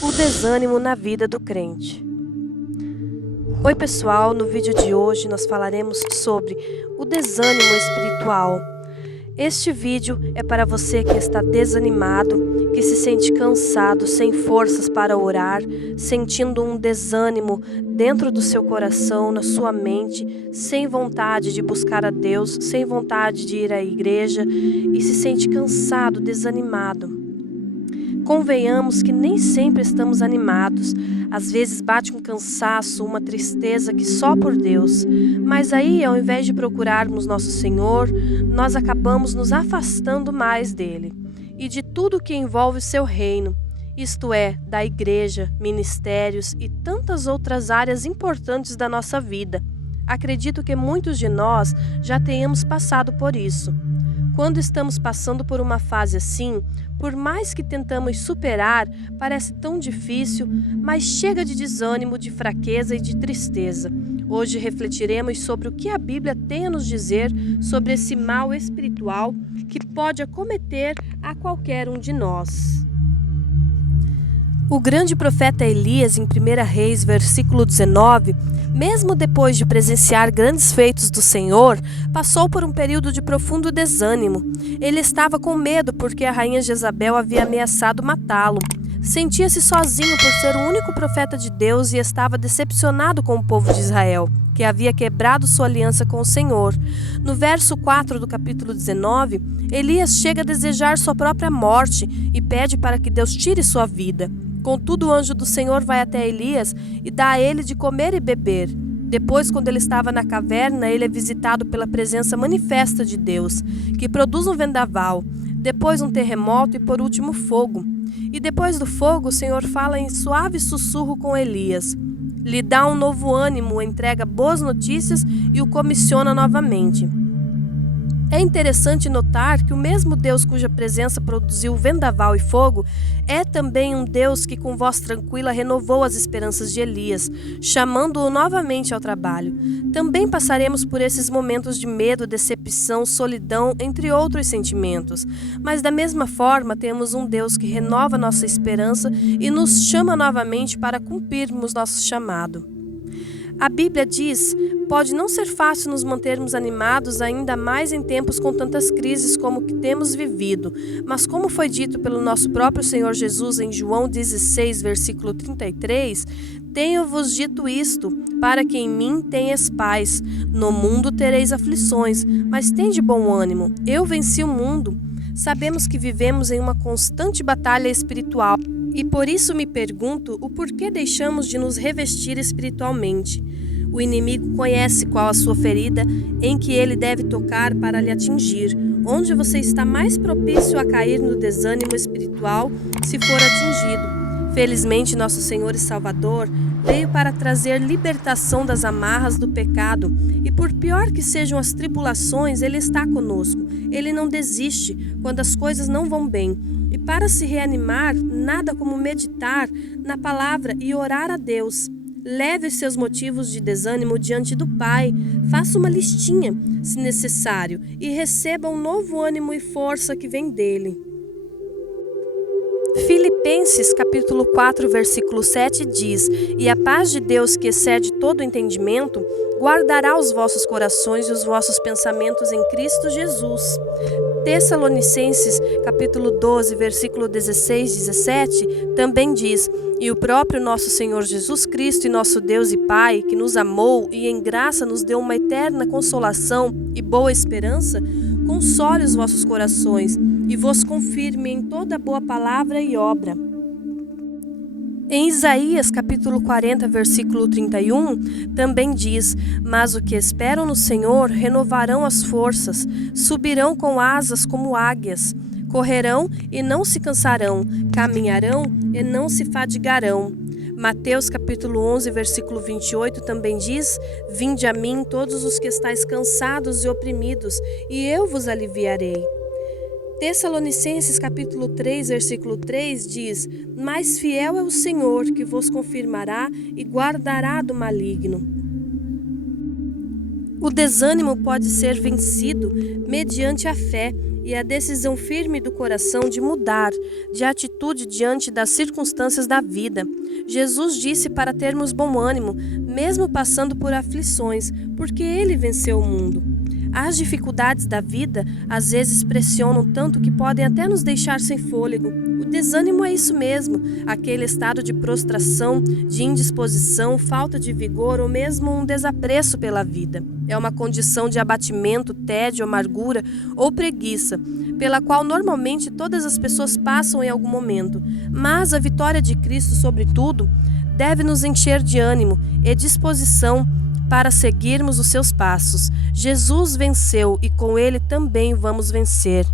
O desânimo na vida do crente. Oi pessoal, no vídeo de hoje nós falaremos sobre o desânimo espiritual. Este vídeo é para você que está desanimado, que se sente cansado, sem forças para orar, sentindo um desânimo dentro do seu coração, na sua mente, sem vontade de buscar a Deus, sem vontade de ir à igreja e se sente cansado, desanimado. Convenhamos que nem sempre estamos animados, às vezes bate um cansaço, uma tristeza que só por Deus, mas aí ao invés de procurarmos nosso Senhor, nós acabamos nos afastando mais dele e de tudo que envolve o seu reino, isto é, da igreja, ministérios e tantas outras áreas importantes da nossa vida. Acredito que muitos de nós já tenhamos passado por isso. Quando estamos passando por uma fase assim, por mais que tentamos superar, parece tão difícil, mas chega de desânimo, de fraqueza e de tristeza. Hoje refletiremos sobre o que a Bíblia tem a nos dizer sobre esse mal espiritual que pode acometer a qualquer um de nós. O grande profeta Elias, em 1 Reis, versículo 19, mesmo depois de presenciar grandes feitos do Senhor, passou por um período de profundo desânimo. Ele estava com medo porque a rainha Jezabel havia ameaçado matá-lo. Sentia-se sozinho por ser o único profeta de Deus e estava decepcionado com o povo de Israel, que havia quebrado sua aliança com o Senhor. No verso 4 do capítulo 19, Elias chega a desejar sua própria morte e pede para que Deus tire sua vida. Contudo, o anjo do Senhor vai até Elias e dá a ele de comer e beber. Depois, quando ele estava na caverna, ele é visitado pela presença manifesta de Deus, que produz um vendaval, depois um terremoto e, por último, fogo. E depois do fogo, o Senhor fala em suave sussurro com Elias. Lhe dá um novo ânimo, entrega boas notícias e o comissiona novamente. É interessante notar que o mesmo Deus cuja presença produziu vendaval e fogo é também um Deus que com voz tranquila renovou as esperanças de Elias, chamando-o novamente ao trabalho. Também passaremos por esses momentos de medo, decepção, solidão, entre outros sentimentos. Mas da mesma forma temos um Deus que renova nossa esperança e nos chama novamente para cumprirmos nosso chamado. A Bíblia diz: pode não ser fácil nos mantermos animados, ainda mais em tempos com tantas crises como o que temos vivido, mas como foi dito pelo nosso próprio Senhor Jesus em João 16, versículo 33, tenho-vos dito isto, para que em mim tenhas paz. No mundo tereis aflições, mas tende bom ânimo, eu venci o mundo. Sabemos que vivemos em uma constante batalha espiritual. E por isso me pergunto o porquê deixamos de nos revestir espiritualmente. O inimigo conhece qual a sua ferida em que ele deve tocar para lhe atingir, onde você está mais propício a cair no desânimo espiritual se for atingido. Felizmente, nosso Senhor e Salvador veio para trazer libertação das amarras do pecado e por pior que sejam as tribulações, Ele está conosco. Ele não desiste quando as coisas não vão bem. E para se reanimar, nada como meditar na palavra e orar a Deus. Leve os seus motivos de desânimo diante do Pai, faça uma listinha, se necessário, e receba um novo ânimo e força que vem dele. Filipenses capítulo 4, versículo 7 diz: E a paz de Deus, que excede todo entendimento, guardará os vossos corações e os vossos pensamentos em Cristo Jesus. Tessalonicenses capítulo 12, versículo 16 e 17 também diz: E o próprio nosso Senhor Jesus Cristo e nosso Deus e Pai, que nos amou e em graça nos deu uma eterna consolação e boa esperança, console os vossos corações e vos confirme em toda boa palavra e obra. Em Isaías capítulo 40, versículo 31, também diz: Mas o que esperam no Senhor renovarão as forças, subirão com asas como águias, correrão e não se cansarão, caminharão e não se fadigarão. Mateus capítulo 11, versículo 28 também diz: Vinde a mim todos os que estáis cansados e oprimidos, e eu vos aliviarei. Tessalonicenses capítulo 3, versículo 3 diz: Mas fiel é o Senhor, que vos confirmará e guardará do maligno. O desânimo pode ser vencido mediante a fé e a decisão firme do coração de mudar de atitude diante das circunstâncias da vida. Jesus disse para termos bom ânimo, mesmo passando por aflições, porque Ele venceu o mundo. As dificuldades da vida às vezes pressionam tanto que podem até nos deixar sem fôlego. O desânimo é isso mesmo, aquele estado de prostração, de indisposição, falta de vigor ou mesmo um desapreço pela vida. É uma condição de abatimento, tédio, amargura ou preguiça, pela qual normalmente todas as pessoas passam em algum momento. Mas a vitória de Cristo sobre tudo deve nos encher de ânimo e disposição para seguirmos os seus passos. Jesus venceu e com Ele também vamos vencer.